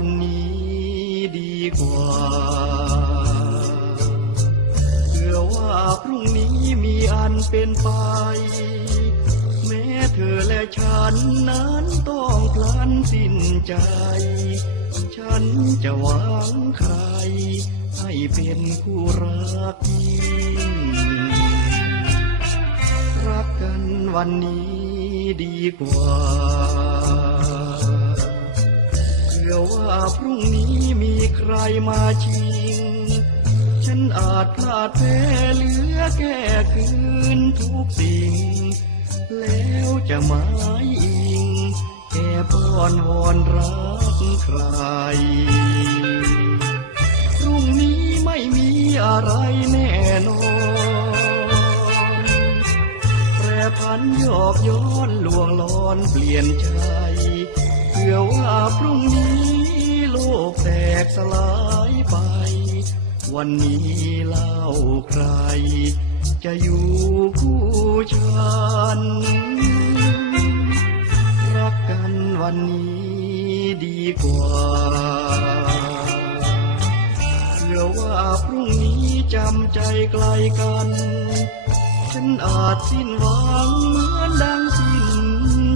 วันนี้ดีกว่าเผื่อว่าพรุ่งนี้มีอันเป็นไป แม้เธอและฉันนั้นต้องพลันสิ้นใจ ฉันจะหวังใคร ให้เป็นคู่รักยิ่งรักกันวันนี้ดีกว่า พรุ่งนี้มีใครมาชิง ฉันอาจพลาดแพ้เหลือแก้คืนทุกสิ่ง แล้วจะหมายอิงแก่ป้อนวอนรักใคร พรุ่งนี้ไม่มีอะไรแน่นอนแปรพันหยอกย้อนลวงลอนเปลี่ยนใจเพื่อว่าพรุ่งนี้ กแตกสลายไป วันนี้เล่าใคร จะอยู่คู่ฉัน รักกันวันนี้ดีกว่าเผื่อว่าพรุ่งนี้จำใจไกลกัน ฉันอาจสิ้นหวังเหมือนดังสิ้น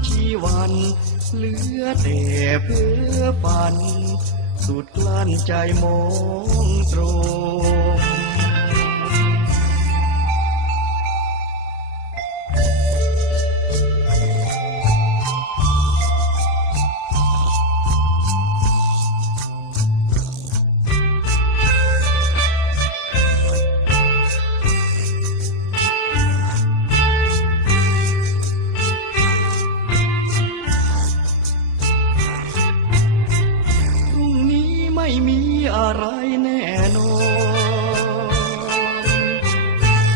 ชีวัน เหลือแต่เพื่อฝัน สุดกลั้นใจมองตรง ม่มีอะไรแน่นอน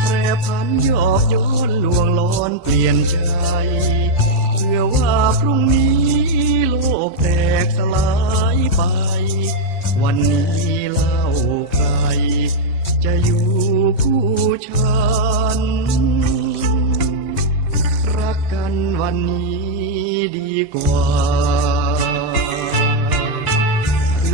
แปรพันยอกย้อนลวงลอนเปลี่ยนใจ เพื่อว่าพรุ่งนี้โลกแตกสลายไป วันนี้เล่าใคร จะอยู่คู่ฉัน รักกันวันนี้ดีกว่า